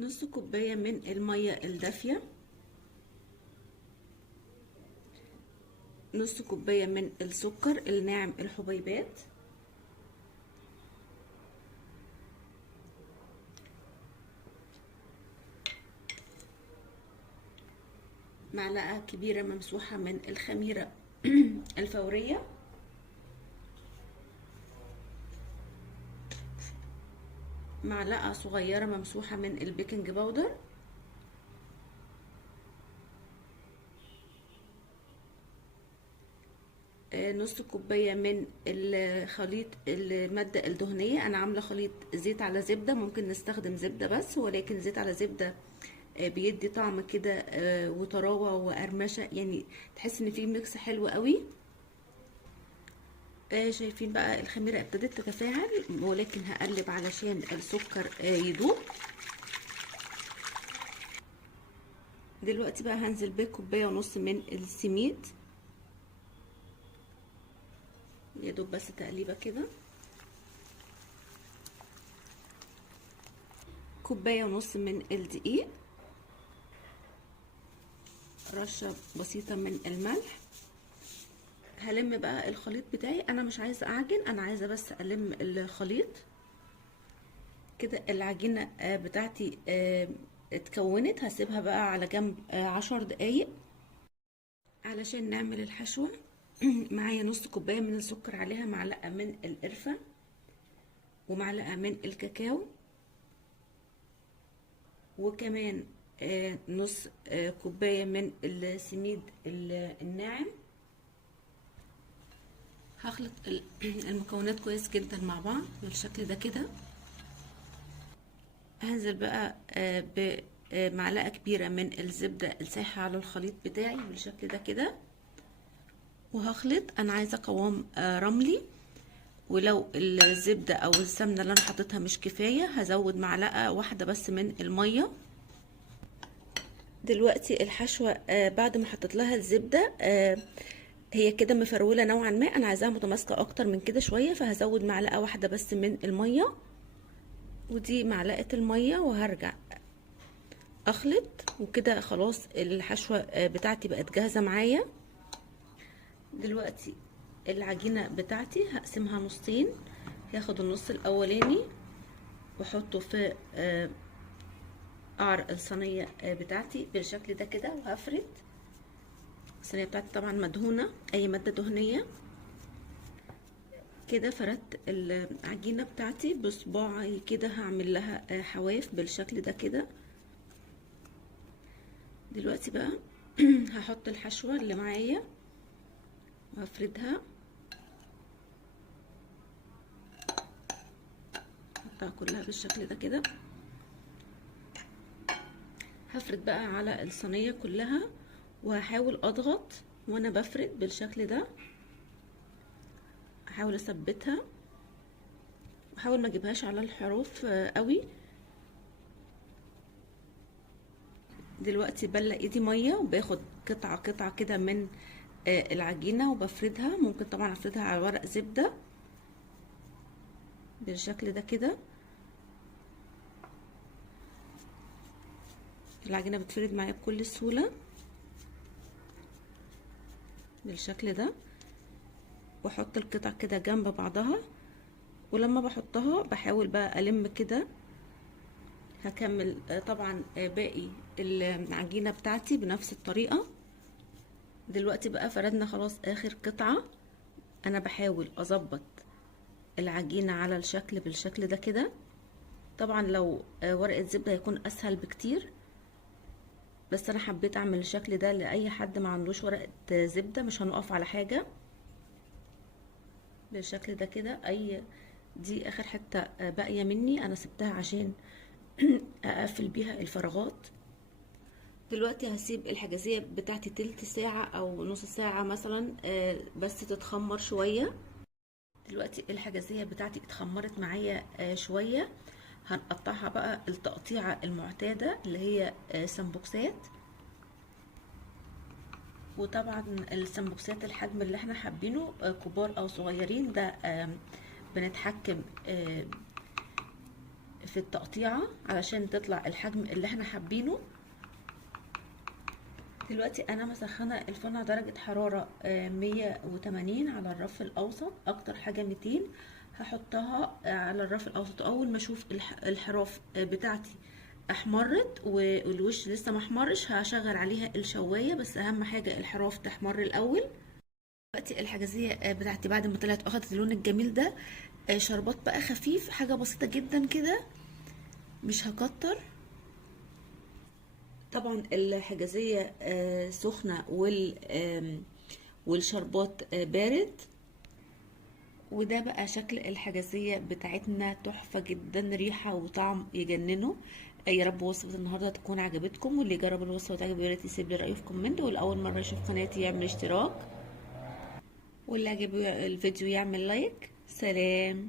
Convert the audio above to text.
نص كوباية من المية الدافية، نص كوباية من السكر الناعم الحبيبات، معلقة كبيرة ممسوحة من الخميرة الفورية، معلقة صغيرة ممسوحة من البيكنج باودر، نص كوباية من الخليط المادة الدهنية. انا عاملة خليط زيت على زبدة، ممكن نستخدم زبدة بس، ولكن زيت على زبدة بيدي طعم كده وطراوة وقرمشة، يعني تحس ان فيه ميكس حلو قوي. شايفين بقى الخميرة ابتدت تتفاعل، ولكن هقلب علشان السكر يدوب. دلوقتي بقى هنزل بكوباية ونص من السميد، يا دوب بس تقليبه كده. كوباية ونص من الدقيق، رشة بسيطة من الملح. هلم بقى الخليط بتاعي، انا مش عايزة اعجن، انا عايزة بس الم الخليط كده. العجينة بتاعتي اتكونت، هسيبها بقى على جنب 10 دقايق علشان نعمل الحشوة. معايا نص كوباية من السكر، عليها معلقة من القرفة ومعلقة من الكاكاو، وكمان نص كوباية من السميد الناعم. هخلط المكونات كويس جدا مع بعض بالشكل ده كده. هنزل بقى بمعلقة كبيرة من الزبدة السايحة على الخليط بتاعي بالشكل ده كده، وهخلط. انا عايزة قوام رملي، ولو الزبدة او السمنة اللي انا حطيتها مش كفاية هزود معلقة واحدة بس من المية. دلوقتي الحشوة بعد ما حطيت لها الزبدة هي كده مفرولة نوعا ما، انا عايزاها متماسكة اكتر من كده شوية، فهزود معلقة واحدة بس من المية، ودي معلقة المية، وهرجع اخلط. وكده خلاص الحشوة بتاعتي بقت جاهزة معايا. دلوقتي العجينة بتاعتي هقسمها نصين، هاخد النص الاولاني واحطه في قعر الصينية بتاعتي بالشكل ده كده، وهفرد. الصينية بتاعتي طبعا مدهونة اي مادة دهنية كده. فردت العجينة بتاعتي بصباعي كده، هعمل لها حواف بالشكل ده كده. دلوقتي بقى هحط الحشوة اللي معايا وهفردها، هحطها كلها بالشكل ده كده. هفرد بقى على الصينية كلها، وهحاول اضغط وانا بفرد بالشكل ده، احاول اثبتها، واحاول ما اجيبهاش على الحروف قوي. دلوقتي بلة ايدي مية، وباخد قطعة قطعة كده من العجينة وبفردها. ممكن طبعا افردها على ورق زبدة بالشكل ده كده. العجينة بتفرد معايا بكل سهولة بالشكل ده، واحط القطع كده جنب بعضها. ولما بحطها بحاول بقى الم كده. هكمل طبعا باقي العجينة بتاعتي بنفس الطريقة. دلوقتي بقى فردنا خلاص اخر قطعة. انا بحاول اظبط العجينة على الشكل بالشكل ده كده. طبعا لو ورقة زبدة هيكون اسهل بكتير، بس انا حبيت اعمل الشكل ده لاي حد ما عندوش ورقة زبدة، مش هنقف على حاجة بالشكل ده كده. دي اخر حتة باقية مني، انا سبتها عشان اقفل بيها الفراغات. دلوقتي هسيب الحجازية بتاعتي تلت ساعة او نص ساعة مثلا بس تتخمر شوية. دلوقتي الحجازية بتاعتي اتخمرت معايا شوية. هنقطعها بقى التقطيعة المعتادة اللي هي سمبوكسات. وطبعا السمبوكسات الحجم اللي احنا حابينه كبار او صغيرين، ده بنتحكم في التقطيعة علشان تطلع الحجم اللي احنا حابينه. دلوقتي انا مسخنه الفرن على درجه حراره 180 على الرف الاوسط، اكتر حاجه 200. هحطها على الرف الاوسط، اول ما اشوف الحراف بتاعتي احمرت والوش لسه ما احمرش هشغل عليها الشوايه، بس اهم حاجه الحراف تحمر الاول. دلوقتي الحجازيه بتاعتي بعد ما طلعت اخدت اللون الجميل ده، شربات بقى خفيف، حاجه بسيطه جدا كده مش هكتر. طبعا الحجازية سخنة والشربات بارد. وده بقى شكل الحجازية بتاعتنا، تحفة جدا، ريحة وطعم يجننوا. يا رب وصفة النهاردة تكون عجبتكم، واللي جرب الوصفة وتعجبه ياريت يسيب لي رأيه في كومنت، والأول مرة يشوف قناتي يعمل اشتراك، واللي عجبه الفيديو يعمل لايك. سلام.